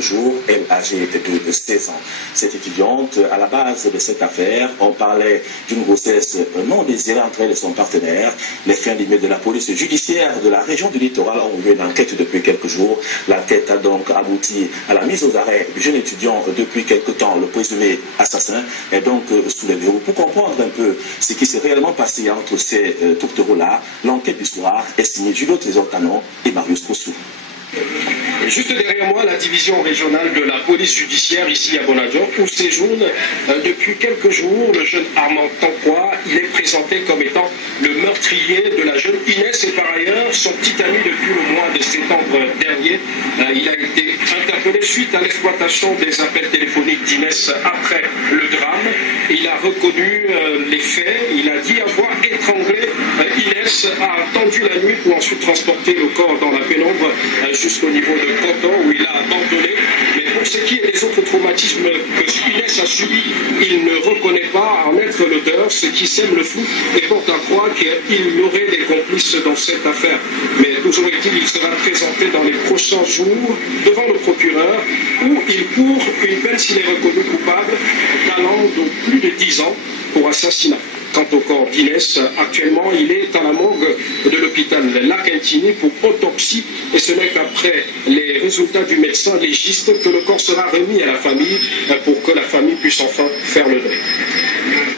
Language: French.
quelques jours, elle âgée de 16 ans. Cette étudiante, à la base de cette affaire, on parlait d'une grossesse non désirée entre elle et son partenaire. Les fins de la police judiciaire de la région du littoral ont ouvert une enquête depuis quelques jours. L'enquête a donc abouti à la mise aux arrêts du jeune étudiant depuis quelque temps. Le présumé assassin est donc sous les verrous. Pour comprendre un peu ce qui s'est réellement passé entre ces tourtereaux-là, l'enquête du soir est signée Julio Trésor-Tanon et Marius Rossou. Et juste derrière moi, la division régionale de la police judiciaire ici à Bonadjo, où séjourne depuis quelques jours le jeune Armand Tampois. Il est présenté comme étant le meurtrier de la jeune Inès et par ailleurs son petit ami depuis le mois de septembre dernier. Il a été interpellé suite à l'exploitation des appels téléphoniques d'Inès après le drame. Il a reconnu les faits, il a dit avoir étranglé Inès, a attendu la nuit pour ensuite transporter le corps dans la pénombre jusqu'au niveau de Canton où il a abandonné. Mais pour ce qui est des autres traumatismes que Inès a subis, il ne reconnaît pas en être l'auteur, ce qui sème le flou et porte à croire qu'il aurait des complices dans cette affaire. Mais toujours est-il, il sera présenté dans les prochains jours devant le procureur où il court une peine s'il est reconnu coupable d'allant de plus de 10 ans pour assassinat. Quant au corps d'Inès, actuellement, il est à la morgue de l'hôpital Lacantini pour autopsie et ce n'est qu'après les résultats du médecin légiste que le corps sera remis à la famille pour que la famille puisse enfin faire le deuil.